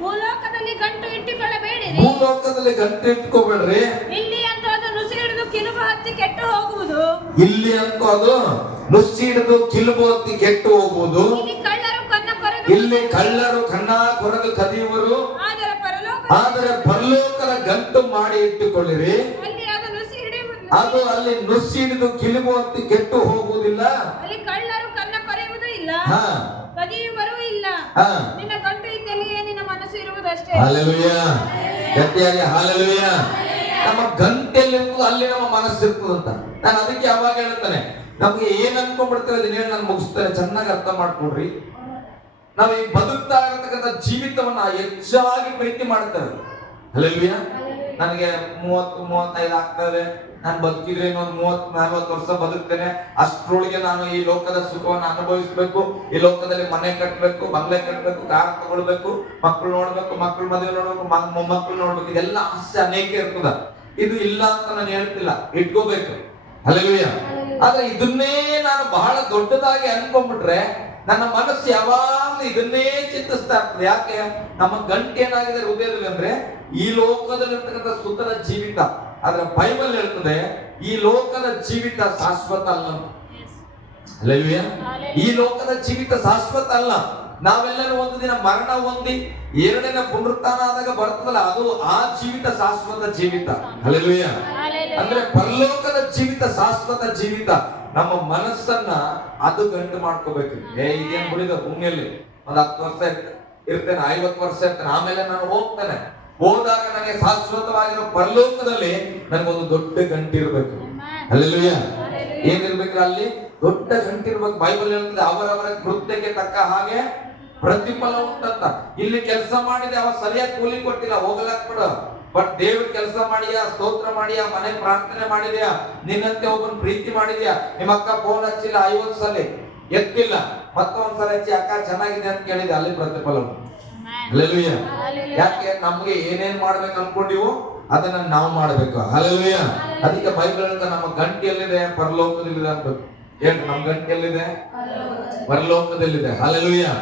ಭೂಲೋಕದಲ್ಲಿ ಗಂಟು ಇಟ್ಟುಕೊಳ್ಳಬೇಡಿರಿ. ಭೂಲೋಕದಲ್ಲಿ ಗಂಟು ಇಟ್ಕೋಬೇಡ್ರಿ. ಇಲ್ಲಿ ಅಂತೂ ಅದು ನುಸಿ ಹಿಡಿದು ಕಿಲುಬು ಹತ್ತಿ ಕೆಟ್ಟು ಹೋಗುವುದು. ಇಲ್ಲಿ ಅಂತೂ ಅದು ನುಸಿ ಹಿಡಿದು ಕಿಲುಬು ಹತ್ತಿ ಕೆಟ್ಟು ಹೋಗುವುದು. ಇಲ್ಲಿ ಕಳ್ಳರು ಕನ್ನ ಕೊರೆದು ಕದಿಯುವರು. ಆದರೆ ಪರಲೋಕದ ಗಂಟು ಮಾಡಿ ಇಟ್ಟುಕೊಳ್ಳಿರಿ. ಅದು ಅಲ್ಲಿ ನುಸಿ ಹಿಡಿದು ಕಿಲುಬು ಹತ್ತಿ ಕೆಟ್ಟು ಹೋಗುವುದಿಲ್ಲ. ಅಲ್ಲಿ ಕಳ್ಳರು ಕನ್ನ ಕೊರೆಯುವುದೂ ಇಲ್ಲ, ಕದಿಯುವರೂ ಇಲ್ಲ. ನಿನ್ನ ಗಂಟು ಇದ್ದಲ್ಲಿಯೇ ನಿನ್ನ ಮನಸ್ಸು ಇರುವುದಷ್ಟೇ. ಹಲ್ಲೆಲೂಯಾ. ಗಟ್ಟಿಯಾಗಿ ಹಲ್ಲೆಲೂಯಾ. ನಮ್ಮ ಗಂಟೆಲ್ಲಿರ್ತದೆ ಅಲ್ಲಿ ನಮ್ಮ ಮನಸ್ಸು ಇರ್ತದಂತ. ನಾನು ಅದಕ್ಕೆ ಯಾವಾಗ ಹೇಳ್ತಾನೆ, ನಮ್ಗೆ ಏನ್ ಅನ್ಕೊಂಡ್ಬಿಡ್ತೇವೆ ಅದನ್ನ ಹೇಳಿ ನಾನು ಮುಗಿಸ್ತೇನೆ. ಚೆನ್ನಾಗಿ ಅರ್ಥ ಮಾಡ್ಕೊಡ್ರಿ. ನಾವು ಈ ಬದುಕ್ತಾ ಇರತಕ್ಕಂಥ ಜೀವಿತವನ್ನ ಹೆಚ್ಚಾಗಿ ಪ್ರೀತಿ ಮಾಡ್ತೇವೆ. ಹಲ್ಲೆಲೂಯಾ. ನನಗೆ 30-35 ಆಗ್ತದೆ, ನಾನು ಬದುಕಿದ್ರೆ ಇನ್ನೊಂದು 30-40 ವರ್ಷ ಬದುಕ್ತೇನೆ, ಅಷ್ಟರೊಳಗೆ ನಾನು ಈ ಲೋಕದ ಸುಖವನ್ನು ಅನುಭವಿಸ್ಬೇಕು, ಈ ಲೋಕದಲ್ಲಿ ಮನೆ ಕಟ್ಟಬೇಕು, ಬಂಗ್ಲೆ ಕಟ್ಟಬೇಕು, ಕಾರ್ ತಗೊಳ್ಬೇಕು, ಮಕ್ಕಳು ನೋಡ್ಬೇಕು, ಮಕ್ಕಳು ಮದುವೆ ನೋಡ್ಬೇಕು, ಮೊಮ್ಮಕ್ಕಳು ನೋಡ್ಬೇಕು, ಇದೆಲ್ಲ ಆಸೆ ಅನೇಕ ಇರ್ತದ. ಇದು ಇಲ್ಲ ಅಂತ ನಾನು ಹೇಳ್ತಿಲ್ಲ, ಇಟ್ಕೋಬೇಕು. ಹಲ್ಲೆಲೂಯಾ. ಆದ್ರೆ ಇದನ್ನೇ ನಾನು ಬಹಳ ದೊಡ್ಡದಾಗಿ ಅನ್ಕೊಂಡ್ಬಿಟ್ರೆ ನನ್ನ ಮನಸ್ಸು ಯಾವಾಗಲೂ ಇದನ್ನೇ ಚಿಂತಿಸ್ತಾ ಇರ್ತದೆ. ಯಾಕೆ? ನಮ್ಮ ಗಂಟೆ ಏನಾಗಿದೆ ಹೃದಯದಲ್ಲಿ ಅಂದ್ರೆ ಈ ಲೋಕದಲ್ಲಿರ್ತಕ್ಕಂಥ ಸುಖದ ಜೀವಿತ. ಆದ್ರೆ ಬೈಬಲ್ ಹೇಳ್ತದೆ ಈ ಲೋಕದ ಜೀವಿತ ಶಾಶ್ವತ ಅಲ್ಲ. ಹಲ್ಲೆಲೂಯಾ. ಈ ಲೋಕದ ಜೀವಿತ ಶಾಶ್ವತ ಅಲ್ಲ. ನಾವೆಲ್ಲರೂ ಒಂದು ದಿನ ಮರಣ ಹೊಂದಿ ಎರಡನೇ ಪುನರುತ್ಥಾನ ಆದಾಗ ಬರ್ತದಲ್ಲ, ಅದು ಆ ಜೀವಿತ ಶಾಶ್ವತ ಜೀವಿತ. ಹಲ್ಲೆಲೂಯಾ. ಅಂದ್ರೆ ಪರಲೋಕದ ಜೀವಿತ ಶಾಶ್ವತ ಜೀವಿತ. ನಮ್ಮ ಮನಸ್ಸನ್ನ ಅದು ಗಂಟು ಮಾಡ್ಕೋಬೇಕು. ಇದೇನ್ ಬಿಡಿದ ಭೂಮಿಯಲ್ಲಿ ಒಂದ್ 10 ವರ್ಷ ಇರ್ತೇನೆ, 50 ವರ್ಷ ಇರ್ತೇನೆ, ಆಮೇಲೆ ನಾನು ಹೋಗ್ತೇನೆ. ಹೋದಾಗ ನನಗೆ ಶಾಶ್ವತವಾಗಿರೋ ಪರಲೋಕದಲ್ಲಿ ನನಗೊಂದು ದೊಡ್ಡ ಗಂಟು ಇರ್ಬೇಕು. ಹಲ್ಲೆಲೂಯಾ. ಏನಿರ್ಬೇಕ್ರಿ? ಅಲ್ಲಿ ದೊಡ್ಡ ಗಂಟು ಇರ್ಬೇಕು. ಬೈಬಲ್ ಹೇಳ್ತದೆ ಅವರವರ ಕೃತ್ಯಕ್ಕೆ ತಕ್ಕ ಹಾಗೆ ಪ್ರತಿಫಲ ಉಂಟಂತ. ಇಲ್ಲಿ ಕೆಲಸ ಮಾಡಿದೆ, ಅವ ಸರಿಯಾಗಿ ಕೂಲಿ ಕೊಟ್ಟಿಲ್ಲ, ಹೋಗಲಕ್ ಬಿಡ. ಬಟ್ ದೇವ್ರ ಕೆಲಸ ಮಾಡಿಯಾ, ಸ್ತೋತ್ರ ಮಾಡಿಯಾ, ಮನೆ ಪ್ರಾರ್ಥನೆ ಮಾಡಿದ್ಯಾ, ನಿನ್ನಂತೆ ಒಬ್ಬನ್ ಪ್ರೀತಿ ಮಾಡಿದ್ಯಾ, ನಿಮ್ಮ ಅಕ್ಕ ಫೋನ್ ಹಚ್ಚಿಲ್ಲ 50 ಸಲ ಎತ್ತಿಲ್ಲ, ಮತ್ತೊಂದ್ಸಲ ಹಚ್ಚಿ ಅಕ್ಕ ಚೆನ್ನಾಗಿದೆ ಅಂತ ಕೇಳಿದೆ, ಅಲ್ಲಿ ಪ್ರತಿಫಲ. ಹಲ್ಲೆಲೂಯಾ. ಯಾಕೆ? ನಮ್ಗೆ ಏನೇನ್ ಮಾಡ್ಬೇಕು ಅನ್ಕೊಂಡಿವು ಅದನ್ನ ನಾವು ಮಾಡ್ಬೇಕು. ಹಲ್ಲೆಲೂಯಾ. ಅದಕ್ಕೆ ಬೈಬಲ್ ಹೇಳ್ತಾ ನಮ್ಮ ಗಂಟೆ ಎಲ್ಲಿದೆ? ಪರಲೋಕದಲ್ಲಿದೆ ಅನ್ಬೇಕು. ಹೇಳ್ರಿ, ನಮ್ ಗಂಟೆ ಎಲ್ಲಿದೆ? ಪರಲೋಕದಲ್ಲಿದೆ. ಹಲ್ಲೆಲೂಯಾ.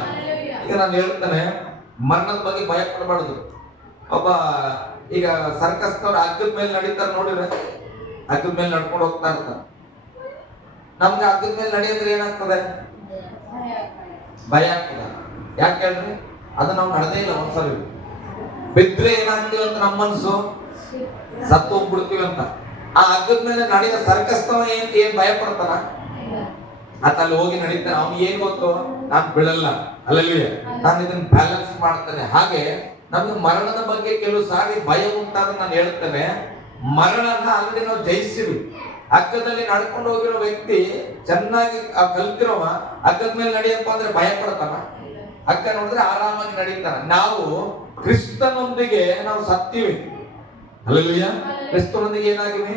ಈಗ ನಾನು ಹೇಳ್ತಾನೆ, ಮರಣದ ಬಗ್ಗೆ ಭಯ ಪಡಬಾರ್ದು. ಒಬ್ಬ ಈಗ ಸರ್ಕಸ್ನವ್ರು ಹಗ್ಗದ ಮೇಲೆ ನಡೀತಾರೆ ನೋಡಿದ್ರೆ, ಹಗ್ಗದ ಮೇಲೆ ನಡ್ಕೊಂಡು ಹೋಗ್ತಾ ಇರ್ತಾರೆ. ನಮ್ಗೆ ಹಗ್ಗದ ಮೇಲೆ ನಡೆಯೋದ್ರೆ ಏನಾಗ್ತದೆ? ಭಯ ಆಗ್ತದೆ. ಯಾಕೆ ಹೇಳ್ರಿ? ಅದು ನಾವು ನಡೆದೇ ಇಲ್ಲ. ಒಂದ್ಸಲ ಬಿದ್ರೆ ಏನಾಗ್ತೀವಿ ಅಂತ ನಮ್ಮ ಮನಸ್ಸು ಸತ್ತು ಹೋಗ್ಬಿಡ್ತೀವಿ ಅಂತ. ಆ ಹಗ್ಗದ ಮೇಲೆ ನಡೆಯೋ ಸರ್ಕಸ್ನವ ಏನ್ ಭಯ ಪಡ್ತಾನ? ಆತ ಅಲ್ಲಿ ಹೋಗಿ ನಡೀತಾನೆ. ಅವ್ನಿಗೆ ಏನ್ ಗೊತ್ತು? ನಾನ್ ಬೀಳಲ್ಲ, ಹಲ್ಲೆಲೂಯಾ, ನಾನು ಇದನ್ನ ಬ್ಯಾಲೆನ್ಸ್ ಮಾಡ್ತೇನೆ. ಹಾಗೆ ನಮ್ಗೆ ಮರಣದ ಬಗ್ಗೆ ಕೆಲವು ಸಾರಿ ಭಯ ಉಂಟಾಗ ನಾನು ಹೇಳ್ತೇನೆ, ಮರಣನ ಅಲ್ಲಿ ನಾವು ಜಯಿಸಿವಿ. ಹಗ್ಗದಲ್ಲಿ ನಡ್ಕೊಂಡು ಹೋಗಿರೋ ವ್ಯಕ್ತಿ ಚೆನ್ನಾಗಿ ಕಲ್ತಿರೋವ ಹಗ್ಗದ ಮೇಲೆ ನಡೆಯಪ್ಪ ಅಂದ್ರೆ ಭಯ ಪಡ್ತಾನ? ಹಗ್ಗ ನೋಡಿದ್ರೆ ಆರಾಮಾಗಿ ನಡೀತಾನೆ. ನಾವು ಕ್ರಿಸ್ತನೊಂದಿಗೆ ನಾವು ಸತ್ತೀವಿ. ಹಲ್ಲೆಲೂಯಾ. ಕ್ರಿಸ್ತನೊಂದಿಗೆ ಏನಾಗಿವಿ?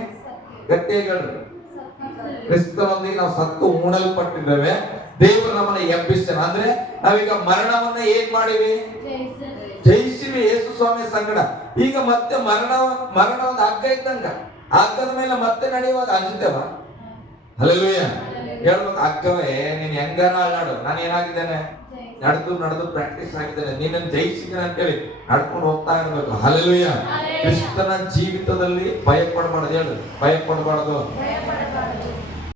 ಗಟ್ಟಿಯಾಗಿ ಹೇಳ್ರಿ. ಕ್ರಿಸ್ತನೊಂದಿಗೆ ನಾವು ಸತ್ತು ಉಣಲ್ಪಟ್ಟಿದ್ದೇವೆ. ದೇವರು ನಮ್ಮನ್ನ ಎಬ್ಬಿಸ್ತಾನೆ. ಅಂದ್ರೆ ನಾವೀಗ ಮರಣವನ್ನ ಏನ್ ಮಾಡಿವಿ? ಜಯಿಸಿವಿ ಯೇಸು ಸ್ವಾಮಿ ಸಂಗಡ. ಈಗ ಮತ್ತೆ ಮರಣ ಒಂದು ಹಗ್ಗ ಇದ್ದಂಗ, ಹಗ್ಗದ ಮೇಲೆ ಮತ್ತೆ ನಡೆಯುವಾಗ ಅಂಜುತ್ತೇವ? ಹಲ್ಲೆಲೂಯಾ. ಹೇಳ್ಬೇಕು, ಹಗ್ಗವೇ ನೀನ್ ಹೆಂಗಾರ ಅಲ್ಲಾಡು, ನಾನು ಏನಾಗಿದ್ದೇನೆ? ನಡೆದು ಪ್ರಾಕ್ಟೀಸ್ ಆಗಿದ್ದೇನೆ, ನೀನನ್ನು ಜಯಿಸಿದ್ದೇನೆ ಅಂತೇಳಿ ನಡ್ಕೊಂಡು ಹೋಗ್ತಾ ಇರ್ಬೇಕು. ಹಲ್ಲೆಲೂಯಾ. ಕ್ರಿಸ್ತನ ಜೀವಿತದಲ್ಲಿ ಭಯ ಪಡಬಾರ್ದು. ಹೇಳು, ಭಯ ಪಡಬಾರ್ದು.